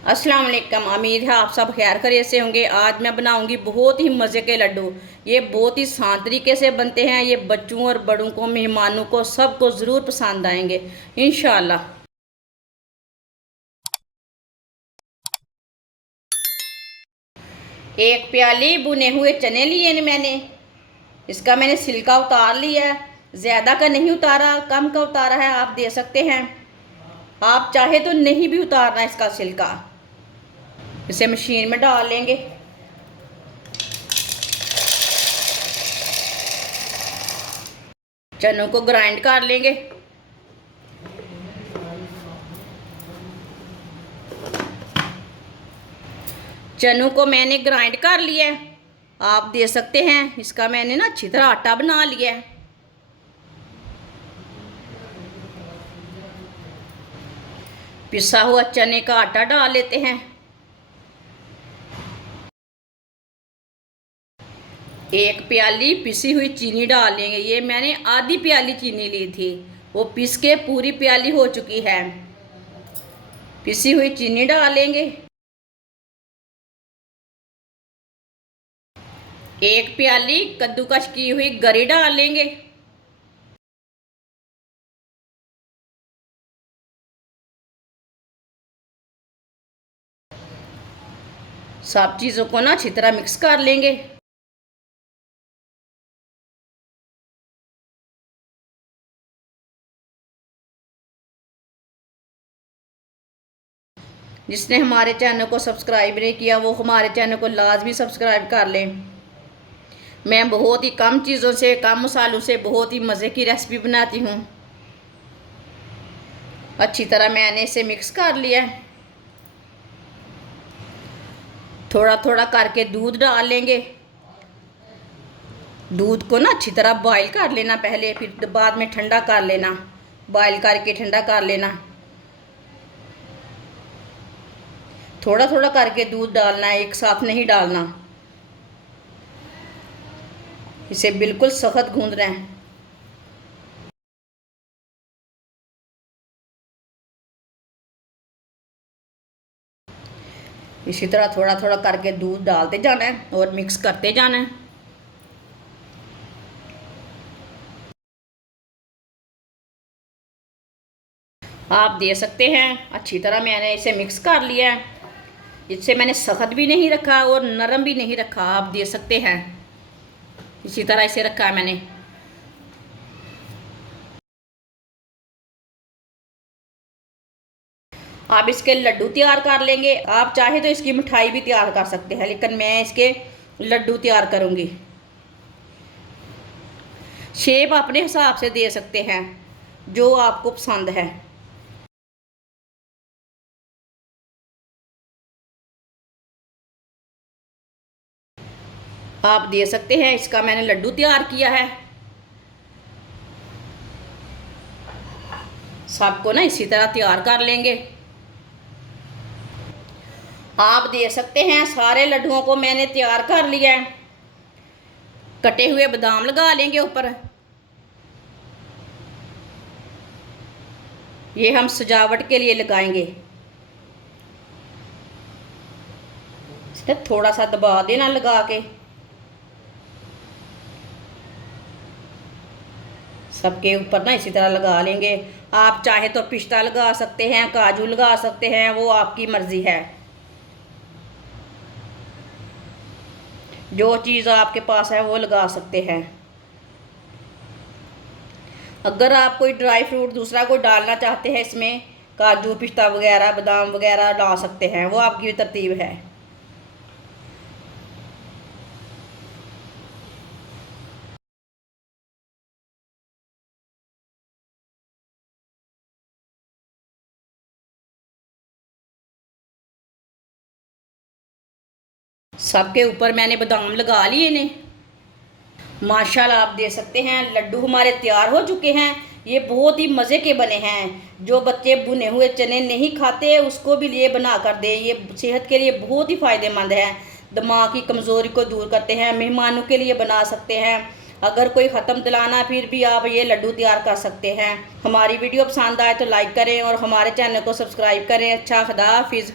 अस्सलाम वालेकुम। उम्मीद है आप सब खैर खैरियत से होंगे। आज मैं बनाऊंगी बहुत ही मज़े के लड्डू। ये बहुत ही आसान तरीके से बनते हैं। ये बच्चों और बड़ों को, मेहमानों को, सबको ज़रूर पसंद आएंगे इंशाल्लाह। एक प्याली बुने हुए चने लिए मैंने। इसका मैंने छिलका उतार लिया है। ज़्यादा का नहीं उतारा, कम का उतारा है, आप दे सकते हैं। आप चाहे तो नहीं भी उतारना इसका छिलका। इसे मशीन में डाल लेंगे। चनों को ग्राइंड कर लेंगे। चनों को मैंने ग्राइंड कर लिया है, आप दे सकते हैं। इसका मैंने ना अच्छी तरह आटा बना लिया है। पिसा हुआ चने का आटा डाल लेते हैं। एक प्याली पिसी हुई चीनी डाल लेंगे। ये मैंने आधी प्याली चीनी ली थी, वो पिस के पूरी प्याली हो चुकी है। पिसी हुई चीनी डाल लेंगे। एक प्याली कद्दूकस की हुई गरी डाल लेंगे। सब चीज़ों को ना अच्छी तरह मिक्स कर लेंगे। जिसने हमारे चैनल को सब्सक्राइब नहीं किया वो हमारे चैनल को लाजमी सब्सक्राइब कर लें। मैं बहुत ही कम चीज़ों से, कम मसालों से बहुत ही मज़े की रेसिपी बनाती हूँ। अच्छी तरह मैंने इसे मिक्स कर लिया है। थोड़ा थोड़ा करके दूध डाल लेंगे। दूध को ना अच्छी तरह बॉईल कर लेना पहले, फिर बाद में ठंडा कर लेना। बॉईल करके ठंडा कर लेना। थोड़ा थोड़ा करके दूध डालना है, एक साथ नहीं डालना। इसे बिल्कुल सख्त गूंदना है। इसी तरह थोड़ा थोड़ा करके दूध डालते जाना है और मिक्स करते जाना है। आप दे सकते हैं। अच्छी तरह मैंने इसे मिक्स कर लिया है। इससे मैंने सख्त भी नहीं रखा और नरम भी नहीं रखा, आप दे सकते हैं। इसी तरह इसे रखा है मैंने। आप इसके लड्डू तैयार कर लेंगे। आप चाहे तो इसकी मिठाई भी तैयार कर सकते हैं, लेकिन मैं इसके लड्डू तैयार करूंगी। शेप अपने हिसाब से दे सकते हैं, जो आपको पसंद है। आप दे सकते हैं। इसका मैंने लड्डू तैयार किया है। सबको ना इसी तरह तैयार कर लेंगे। आप दे सकते हैं। सारे लड्डुओं को मैंने तैयार कर लिया है। कटे हुए बादाम लगा लेंगे ऊपर। ये हम सजावट के लिए लगाएंगे। इसे थोड़ा सा दबा देना लगा के। सबके ऊपर ना इसी तरह लगा लेंगे। आप चाहे तो पिस्ता लगा सकते हैं, काजू लगा सकते हैं, वो आपकी मर्जी है। जो चीज़ आपके पास है वो लगा सकते हैं। अगर आप कोई ड्राई फ्रूट दूसरा कोई डालना चाहते हैं इसमें, काजू पिस्ता वगैरह, बादाम वगैरह डाल सकते हैं, वो आपकी तरतीब है। सबके ऊपर मैंने बादाम लगा लिए ने। माशाल्लाह आप दे सकते हैं। लड्डू हमारे तैयार हो चुके हैं। ये बहुत ही मज़े के बने हैं। जो बच्चे भुने हुए चने नहीं खाते उसको भी ये बना कर दें। ये सेहत के लिए बहुत ही फ़ायदेमंद है। दिमाग की कमज़ोरी को दूर करते हैं। मेहमानों के लिए बना सकते हैं। अगर कोई ख़त्म दिलाना फिर भी आप ये लड्डू तैयार कर सकते हैं। हमारी वीडियो पसंद आए तो लाइक करें और हमारे चैनल को सब्सक्राइब करें। अच्छा, खुदा हाफिज़।